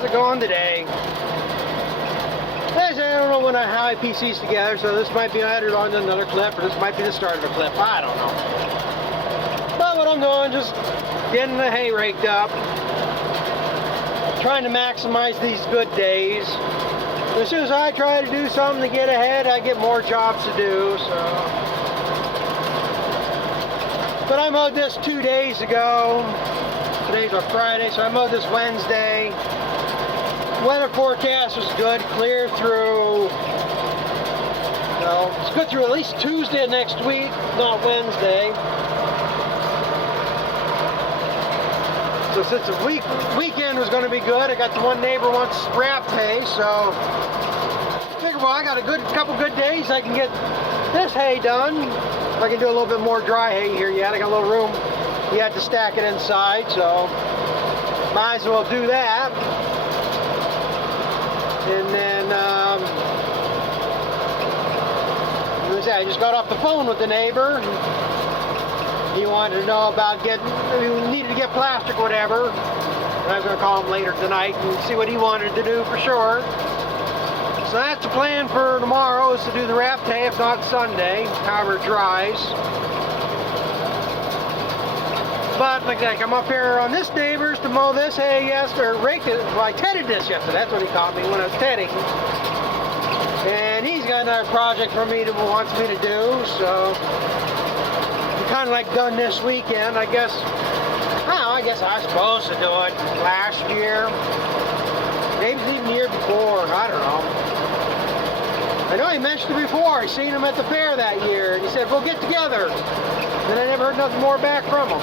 how's it going today? I don't know how I piece these together, so this might be added on to another clip, or this might be the start of a clip. I don't know. But what I'm doing, just getting the hay raked up, trying to maximize these good days. As soon as I try to do something to get ahead, I get more jobs to do. So, but I mowed this 2 days ago. Today's a Friday, so I mowed this Wednesday. Weather forecast was good, clear through. Well, it's good through at least Tuesday of next week, not Wednesday. So since the weekend was going to be good, I got the one neighbor wants wrapped hay, so I figured, well, I got a couple good days, I can get this hay done. I can do a little bit more dry hay here yet. I got a little room yet to stack it inside, so might as well do that. And then I just got off the phone with the neighbor. He wanted to know about he needed to get plastic or whatever. And I was going to call him later tonight and see what he wanted to do for sure. So that's the plan for tomorrow, is to do the wrapped hay, if not Sunday, however it dries. But like I come up here on this neighbor's to mow this hay yesterday, or rake it. Well, I tedded this yesterday. That's what he caught me when I was tedding. And he's got another project for me wants me to do, so I'm kind of like done this weekend. I guess I was supposed to do it last year. Maybe even the year before. I don't know. I know he mentioned it before. I seen him at the fair that year, and he said, we'll get together. And I never heard nothing more back from him.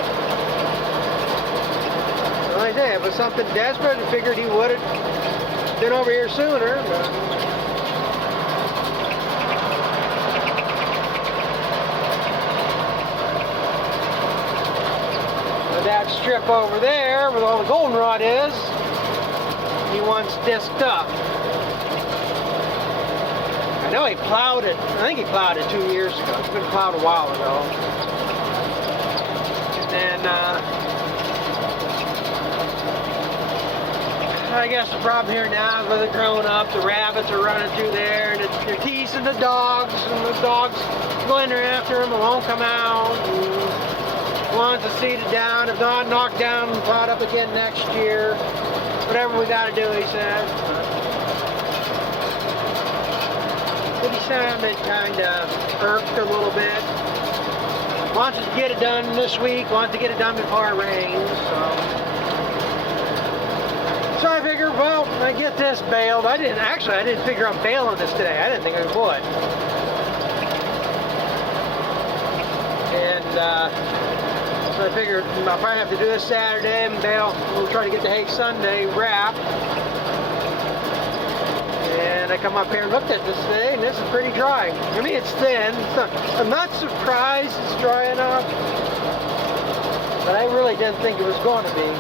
So like I say, if it was something desperate, I figured he would have been over here sooner. But that strip over there, where all the goldenrod is, he wants disked up. I know he plowed it. I think he plowed it 2 years ago. It's been plowed a while ago. And I guess the problem here now is with it growing up, the rabbits are running through there, and they're teasing the dogs, and the dogs go in there after them and won't come out. And wants to seed it down. If not, knocked down and plowed up again next year. Whatever we got to do, he says. But he sounded kind of irked a little bit. Wants to get it done this week, wants to get it done before it rains, so I figured, well, I get this baled. I didn't figure on baling this today. I didn't think I would. And so I figured I'll probably have to do this Saturday and bale. We'll try to get the hay Sunday wrapped. And I come up here and looked at this today, and this is pretty dry. I mean, it's thin. I'm not surprised it's dry enough, but I really didn't think it was going to be.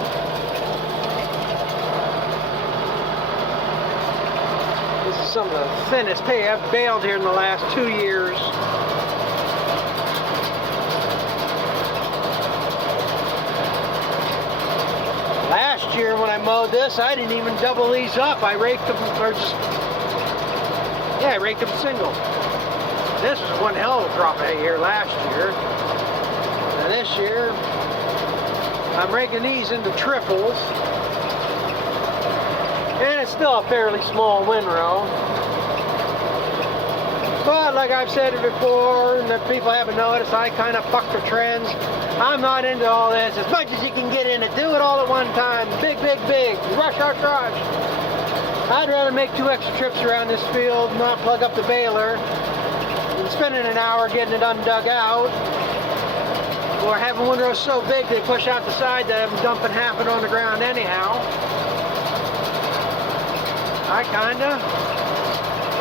This is some of the thinnest hay I've baled here in the last 2 years. Last year when I mowed this, I didn't even double these up. I raked them, or just, yeah, I raked them single. This was one hell of a crop of hay here last year. And this year, I'm raking these into triples. And it's still a fairly small windrow. But like I've said it before, and if people haven't noticed, I kind of buck the trends. I'm not into all this. As much as you can get in it, do it all at one time. Big, big, big. Rush, rush, rush. I'd rather make 2 extra trips around this field, not plug up the baler, and spending an hour getting it undug out, or having windrows so big they push out the side that I'm dumping half it on the ground anyhow. I'd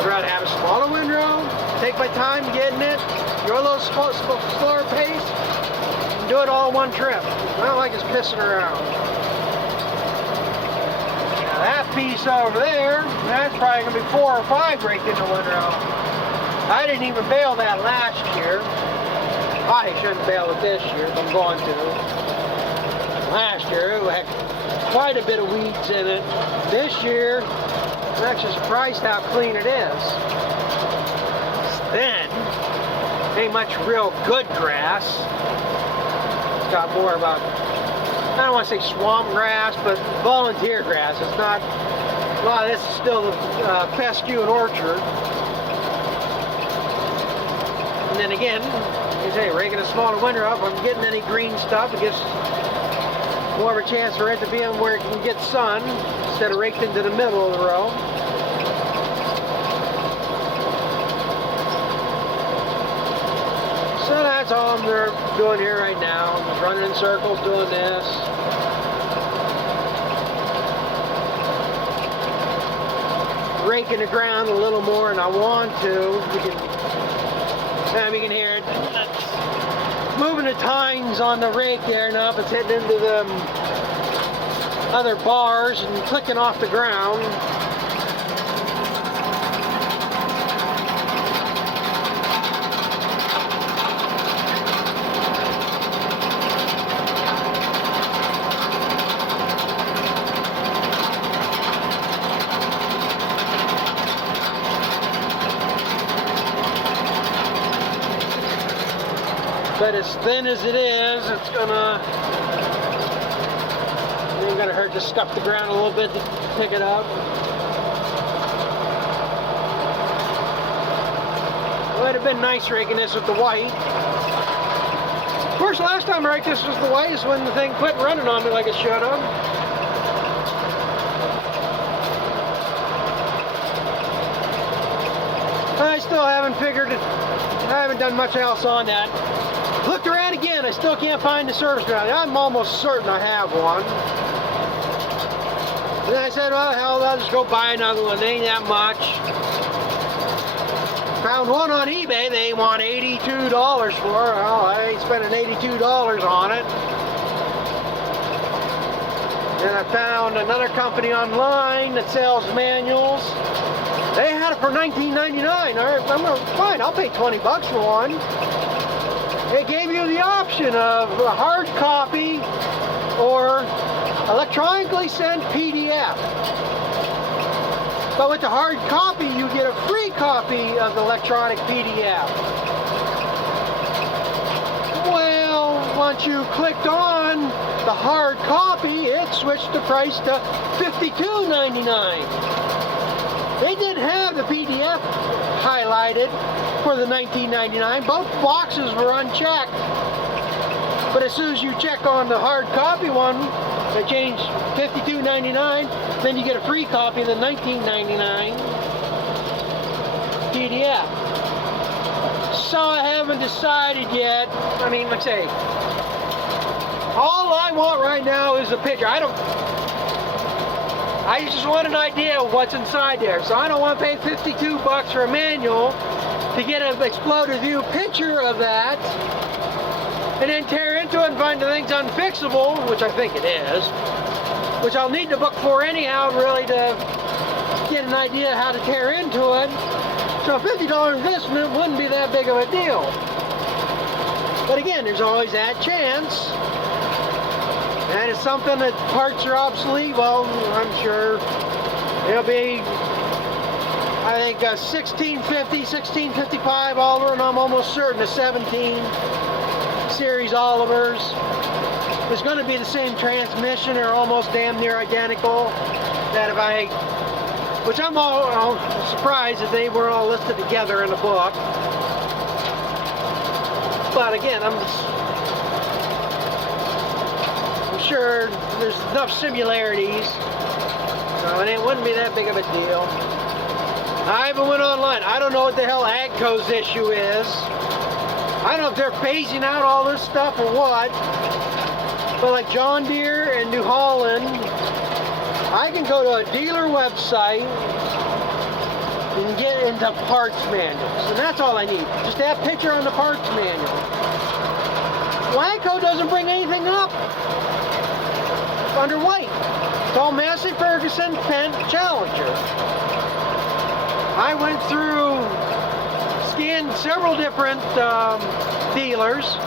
rather have a smaller windrow, take my time getting it, go a little slower pace, and do it all in one trip. I don't like us pissing around. Now that piece over there, that's probably going to be 4 or 5 raked into windrow. I didn't even bale that last year. I shouldn't bale it this year, but I'm going to. Last year, heck, quite a bit of weeds in it. This year, I'm actually surprised how clean it is. Then, ain't much real good grass. It's got more about, I don't want to say swamp grass, but volunteer grass. It's not, a lot of this is still the fescue and orchard. And then again, like I say, raking a smaller window up, if I'm getting any green stuff, it gives more of a chance for it to be in where it can get sun instead of raked into the middle of the row. So that's all I'm doing here right now. I'm just running in circles doing this. Raking the ground a little more than I want to. You can hear it. It's moving the tines on the rake there now. It's hitting into the other bars and clicking off the ground. But as thin as it is, it's gonna hurt to scuff the ground a little bit to pick it up. It would have been nice raking this with the white. Of course, last time I raked this with the white is when the thing quit running on me like it should have. I still haven't figured it. I haven't done much else on that. Looked around again, I still can't find the service ground. I'm almost certain I have one. And then I said, well, hell, I'll just go buy another one. They ain't that much. Found one on eBay they want $82 for. Well, I ain't spending $82 on it. Then I found another company online that sells manuals. They had it for $19.99. I'm fine, I'll pay 20 bucks for one. It gave you the option of a hard copy or electronically sent PDF. But with the hard copy, you get a free copy of the electronic PDF. Well, once you clicked on the hard copy, it switched the price to $52.99. They didn't have the PDF highlighted for the $19.99. Both boxes were unchecked. But as soon as you check on the hard copy one, they changed $52.99. Then you get a free copy of the $19.99 PDF. So I haven't decided yet. I mean, like I say, all I want right now is a picture. I just want an idea of what's inside there. So I don't want to pay 52 bucks for a manual to get an exploded view picture of that and then tear into it and find the thing's unfixable, which I think it is, which I'll need to book for anyhow really to get an idea how to tear into it. So a $50 investment wouldn't be that big of a deal. But again, there's always that chance. And it's something that parts are obsolete. Well, I'm sure it'll be, I think, 1650, 1655 Oliver, and I'm almost certain the 17 series Olivers is going to be the same transmission or almost damn near identical. That if I, which I'm all surprised that they were all listed together in the book. But again, I'm sure there's enough similarities, so it wouldn't be that big of a deal. I even went online. I don't know what the hell AGCO's issue is. I don't know if they're phasing out all this stuff or what, but like John Deere and New Holland, I can go to a dealer website and get into parts manuals, and that's all I need. Just that picture on the parts manual. Well, AGCO doesn't bring anything up under white. It's all Massey, Ferguson, Pent, Challenger. I went through, scanned several different dealers.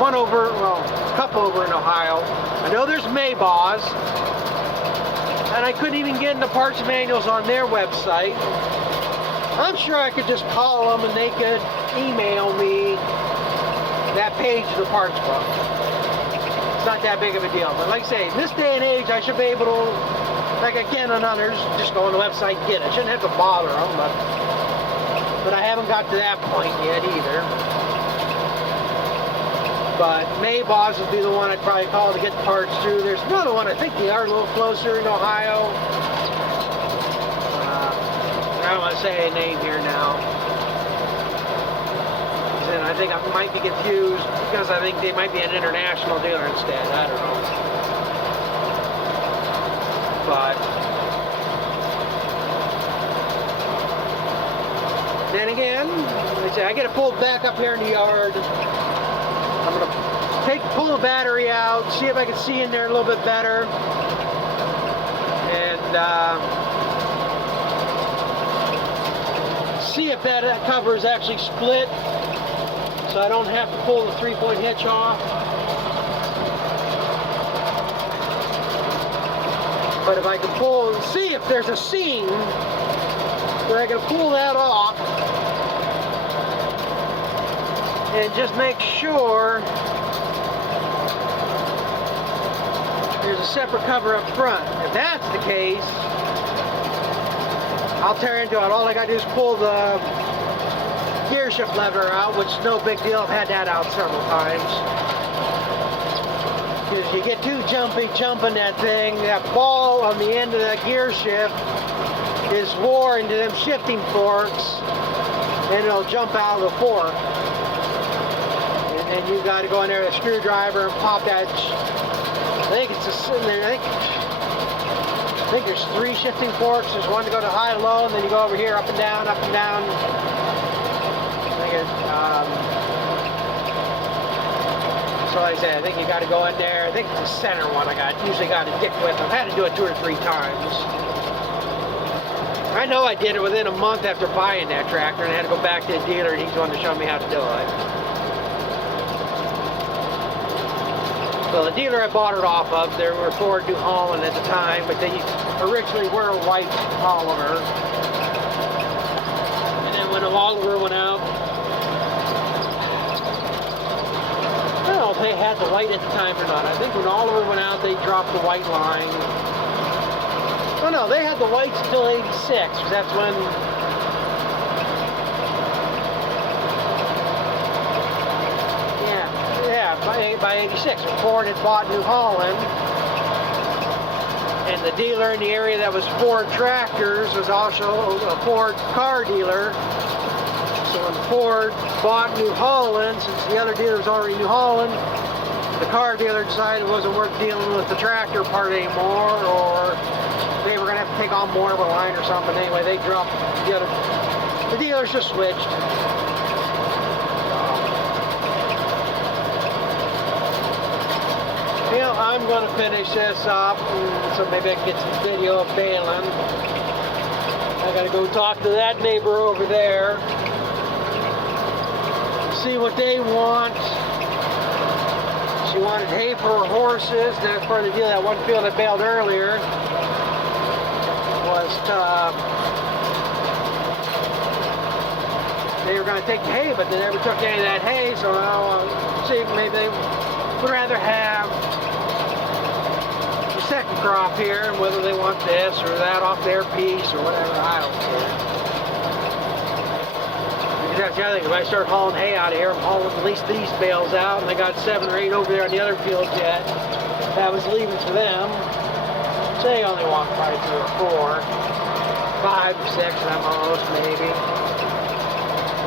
One over, well, couple over in Ohio. I know there's Maybaws, and I couldn't even get into parts manuals on their website. I'm sure I could just call them and they could email me that page of the parts book. It's not that big of a deal. But like I say, in this day and age, I should be able to, like I can on others, just go on the website and get it. I shouldn't have to bother them, but I haven't got to that point yet either. But Maybaws would be the one I'd probably call to get the parts through. There's another one, I think they are a little closer in Ohio. I don't want to say a name here now. And I think I might be confused because I think they might be an international dealer instead. I don't know. But then again, like I say, I get it pulled back up here in the yard. I'm going to pull the battery out, see if I can see in there a little bit better. And see if that cover is actually split, so I don't have to pull the 3-point hitch off. But if I can pull, see if there's a seam where I can pull that off and just make sure there's a separate cover up front. If that's the case, I'll tear into it. All I gotta do is pull the gear shift lever out, which is no big deal. I've had that out several times. Because you get too jumping that thing, that ball on the end of that gear shift is wore into them shifting forks, and it'll jump out of the fork. And then you gotta go in there with a screwdriver and pop that. I think it's just sitting there. I think there's 3 shifting forks. There's one to go to high, low, and then you go over here, up and down, up and down. So like I said, I think you got to go in there. I think it's the center one I usually got to dick with. I've had to do it 2 or 3 times. I know I did it within a month after buying that tractor, and I had to go back to the dealer, and he's the one to show me how to do it. Well, the dealer I bought it off of, there were Ford New Holland at the time, but they originally were a white Oliver. And then when the Oliver went out, I don't know if they had the white at the time or not. I think when Oliver went out, they dropped the white line. Oh no, they had the whites until '86, because that's when by '86, Ford had bought New Holland, and the dealer in the area that was Ford Tractors was also a Ford car dealer. So when Ford bought New Holland, since the other dealer was already New Holland, the car dealer decided it wasn't worth dealing with the tractor part anymore, or they were going to have to take on more of a line or something. Anyway, they dropped the dealers just switched. You know, I'm going to finish this up, so maybe I can get some video of Baleing. I got to go talk to that neighbor over there, see what they want. She wanted hay for her horses. That's part of the deal. That one field I baled earlier was they were going to take the hay, but they never took any of that hay, so I'll see, maybe they would rather have the second crop here, and whether they want this or that off their piece or whatever, I don't care. Because that's the other thing, if I start hauling hay out of here, I'm hauling at least these bales out, and I got 7 or 8 over there on the other fields yet. That was leaving for them. So they only want probably 3 or 4, 5 or 6 at most, maybe.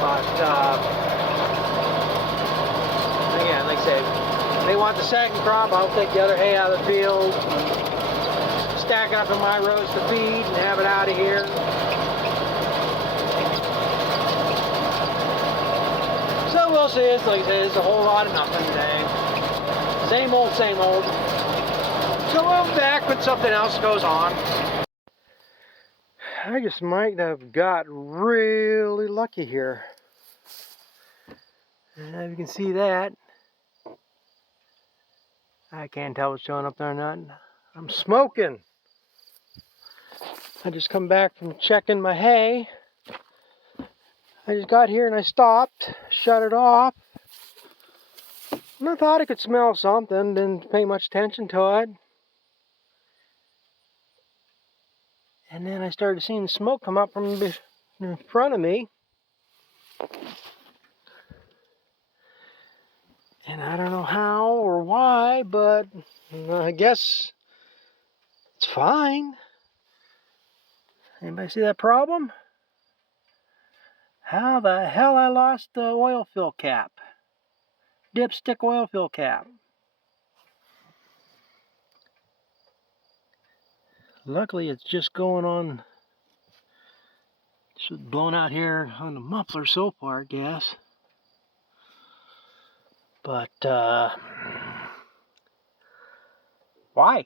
But again, like I said, if they want the second crop, I'll take the other hay out of the field, stack it up in my rows to feed, and have it out of here. So we'll see. It's like I said, it's a whole lot of nothing today. Same old, same old. So we'll be back when something else goes on. I just might have got really lucky here. And you can see that. I can't tell what's showing up there or not. I'm smoking. I just come back from checking my hay. I just got here and I stopped, shut it off. And I thought I could smell something, didn't pay much attention to it. And then I started seeing smoke come up from in front of me. And I don't know how or why, but I guess it's fine. Anybody see that problem? How the hell I lost the oil fill cap? Dipstick oil fill cap. Luckily it's just going on, it's blown out here on the muffler so far, I guess. But, why?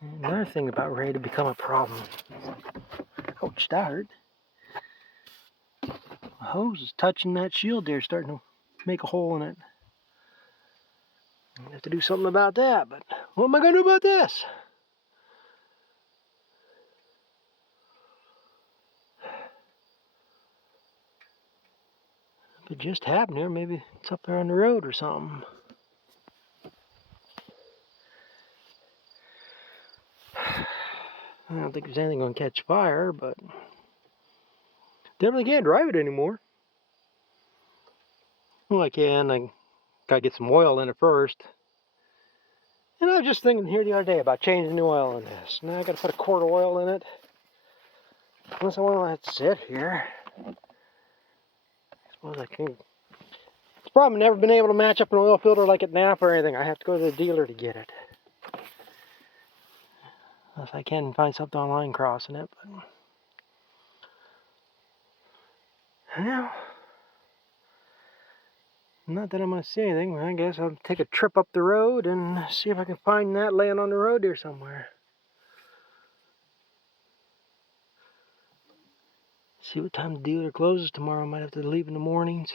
Another thing about ready to become a problem. Ouch, that hurt. The hose is touching that shield there, starting to make a hole in it. I have to do something about that, but what am I going to do about this? If it just happened here, maybe it's up there on the road or something. I don't think there's anything going to catch fire, but definitely can't drive it anymore. Well, I can. I gotta get some oil in it first. And I was just thinking here the other day about changing the oil in this. Now I gotta put a quart of oil in it. Unless I want to let it sit here. I suppose I can. It's probably never been able to match up an oil filter like at Napa or anything. I have to go to the dealer to get it. Unless I can find something online crossing it, but well, not that I'm going to see anything. I guess I'll take a trip up the road and see if I can find that laying on the road here somewhere. See what time the dealer closes tomorrow. I might have to leave in the mornings.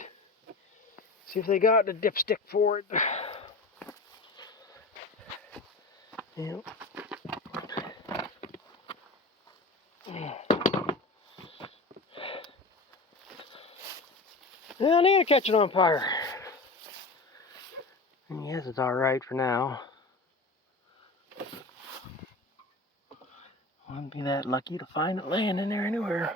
See if they got the dipstick for it. Yep. Yeah, I need to catch it on fire. I guess it's alright for now. I wouldn't be that lucky to find it laying in there anywhere.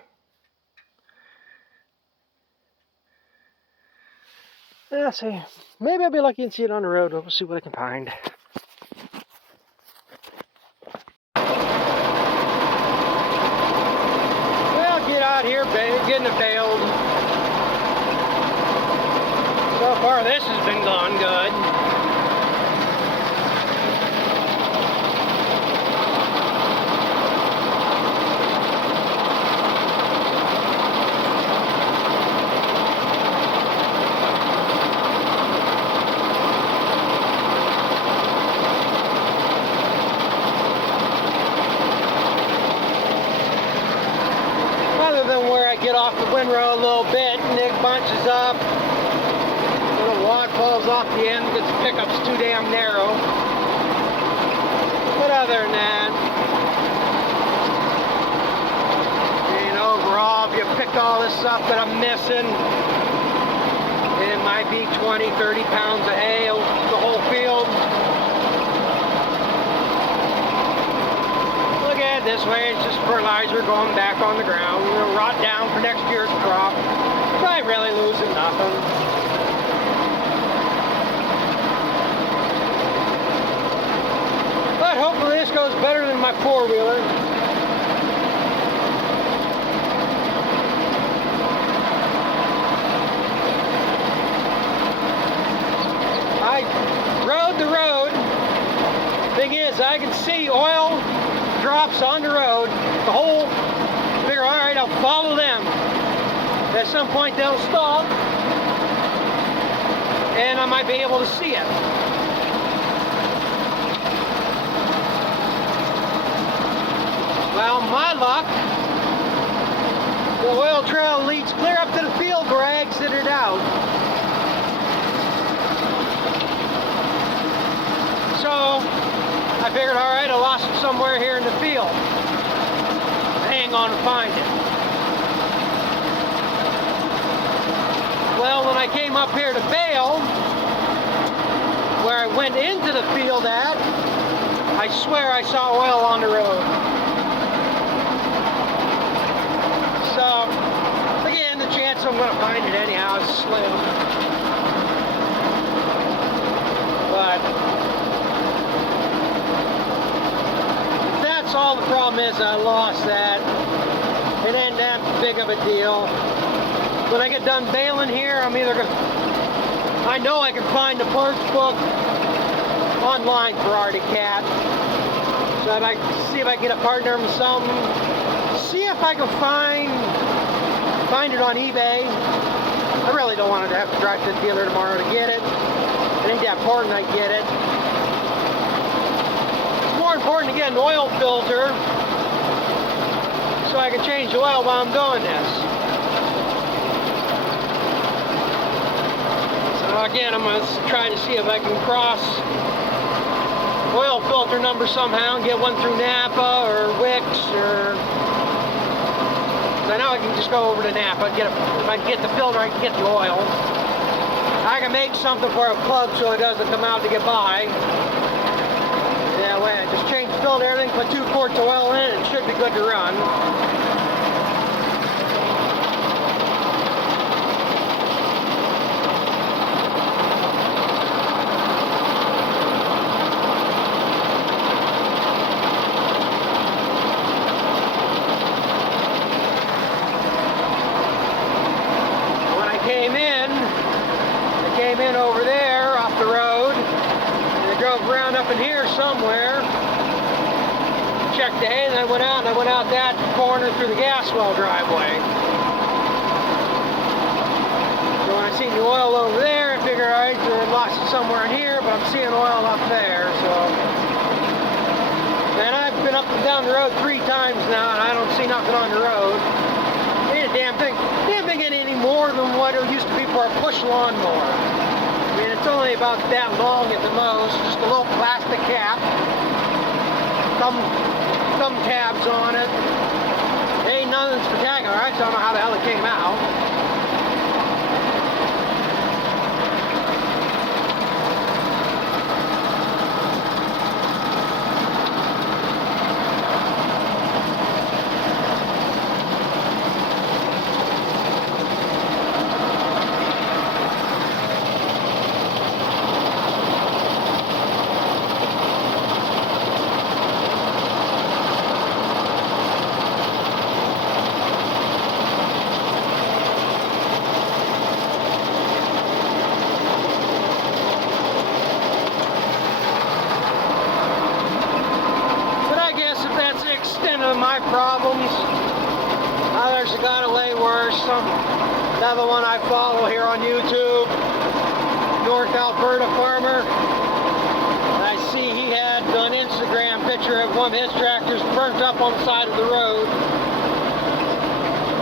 Yeah, see, maybe I'll be lucky and see it on the road. We'll see what I can find. Well, get out here, getting it baled. So far, this has been going good. Get off the windrow a little bit, and it bunches up. Little wad falls off the end because the pickup's too damn narrow. But other than that, and overall, if you pick all this up that I'm missing, it might be 20, 30 pounds of hay the whole field. This way, it's just fertilizer going back on the ground. It'll rot down for next year's crop. So I really losing nothing. But hopefully this goes better than my four-wheeler. I rode the road. Thing is, I can see oil drops on the road, the whole, figure, alright, I'll follow them. At some point they'll stop, and I might be able to see it. Well, my luck, the oil trail leads clear up to the field where I exited out. I figured, all right, I lost it somewhere here in the field. I ain't gonna find it. Well, when I came up here to Bale, where I went into the field at, I swear I saw oil on the road. So, again, the chance I'm gonna find it anyhow is slim. But that's all the problem is. I lost that. It ain't that big of a deal. When I get done baling here, I'm either gonna, I know I can find the parts book online for Arctic Cat. So I might see if I can get a part number or something. See if I can find it on eBay. I really don't want to have to drive to the dealer tomorrow to get it. It ain't that important I get it. It's more important to get an oil filter so I can change the oil while I'm doing this. So again, I'm going to try to see if I can cross oil filter number somehow and get one through Napa or Wix, or I know I can just go over to Napa and get if I can get the filter, I can get the oil. I can make something for a plug so it doesn't come out to get by. That way I just change the filter, everything, put 2 quarts of oil in it, it should be good to run. Came in over there off the road, and I drove around up in here somewhere, checked the hay, and I went out that corner through the gas well driveway. So when I seen the oil over there, I figured, all right, I lost it somewhere in here, but I'm seeing oil up there, so. And I've been up and down the road 3 times now, and I don't see nothing on the road. Ain't a damn thing. Damn thing ain't any more than what it used to be for a push lawnmower. I mean, it's only about that long at the most, just a little plastic cap, thumb tabs on it. Ain't nothing spectacular. I don't know how the hell it came out. My problems. Others have got it way worse. Another one I follow here on YouTube, North Alberta farmer. And I see he had an Instagram picture of one of his tractors burnt up on the side of the road.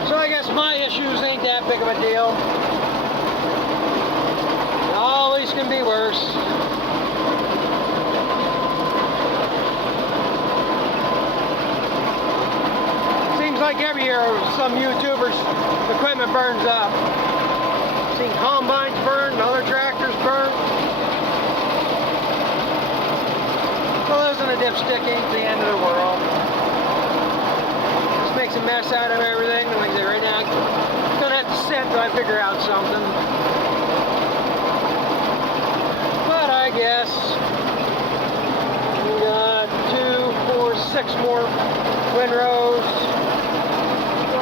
So I guess my issues ain't that big of a deal. Always can be worse. Like every year, some YouTubers' equipment burns up. Seen combines burned, other tractors burned. Well, losing a dipstick ain't the end of the world. Just makes a mess out of everything. And like I said, right now, I'm gonna have to sit till I figure out something. But I guess we got 2, 4, 6 more windrows.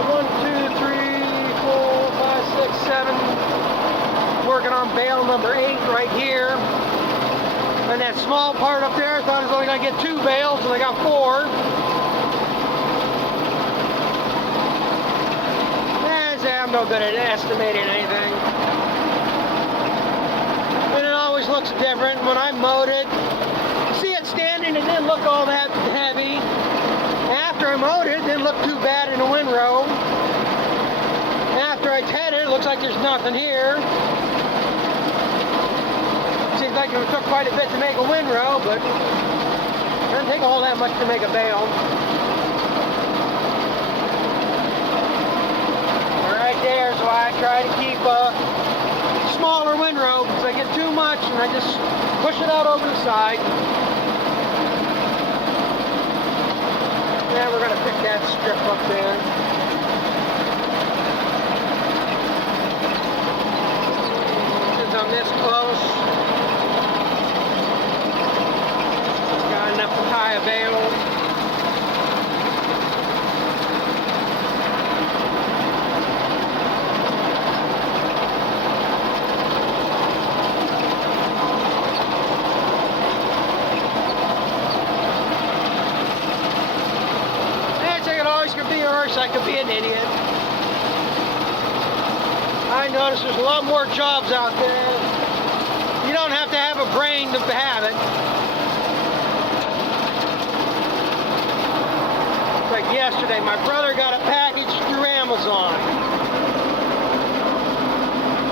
1, 2, 3, 4, 5, 6, 7. Working on bale number 8 right here. And that small part up there, I thought I was only going to get 2 bales, and I got 4. I'm no good at estimating anything. And it always looks different. When I mowed it, see it standing, it didn't look all that heavy. After I mowed it, it didn't look too bad in the windrow. After I tedded it, it looks like there's nothing here. Seems like it took quite a bit to make a windrow, but Doesn't take all that much to make a bale. Right there is why I try to keep a smaller windrow, because I get too much and I just push it out over the side. Now we're going to pick that strip up there. Since I'm this close, got enough to tie a bale. I could be an idiot. I notice there's a lot more jobs out there. You don't have to have a brain to have it. Like yesterday, my brother got a package through Amazon.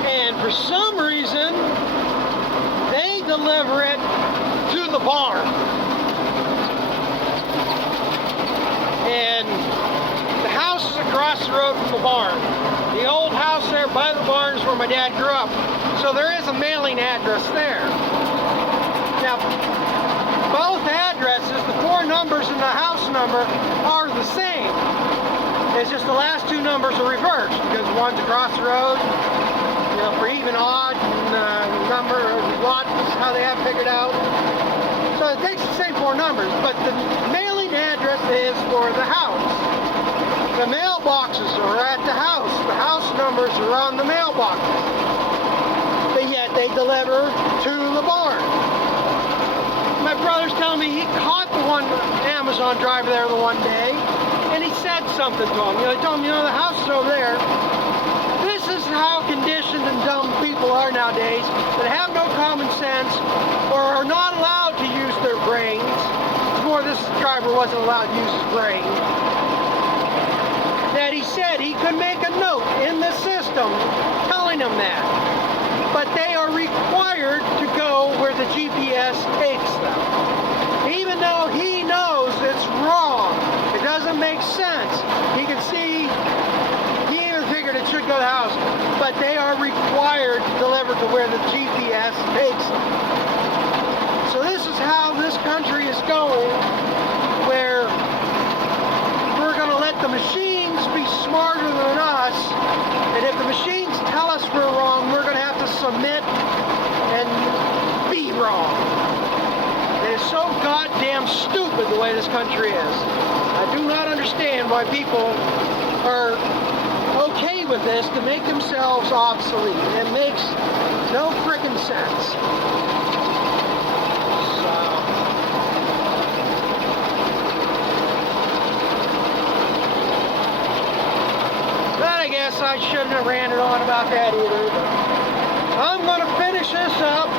And for some reason, they deliver it to the barn. And the house is across the road from the barn. The old house there by the barn is where my dad grew up. So there is a mailing address there. Now, both addresses, the 4 numbers and the house number, are the same. It's just the last 2 numbers are reversed because one's across the road, you know, for even odd number, lot is how they have figured out. So it takes the same 4 numbers, but the mailing address is for the house. The mailboxes are at the house. The house numbers are on the mailboxes. But yet they deliver to the barn. My brother's telling me he caught the one Amazon driver there the one day, and he said something to him. You know, he told him, you know, the house is over there. This is how conditioned and dumb people are nowadays that have no common sense or are not allowed to use their brains. Before this driver wasn't allowed to use his brain. That he said he could make a note in the system telling him that. But they are required to go where the GPS takes them. Even though he knows it's wrong. It doesn't make sense. He can see, he even figured it should go to the house. But they are required to deliver to where the GPS takes them. So this is how this country is going, where we're going to let the machines be smarter than us, and if the machines tell us we're wrong, we're going to have to submit and be wrong. It is so goddamn stupid the way this country is. I do not understand why people are okay with this to make themselves obsolete. It makes no frickin' sense. I shouldn't have ranted on about that either, but I'm going to finish this up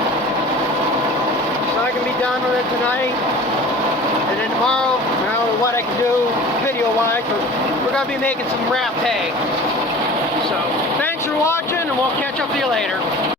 so I can be done with it tonight, and then tomorrow, I don't know what I can do video-wise, but we're going to be making some wrap hay. So, thanks for watching, and we'll catch up with you later.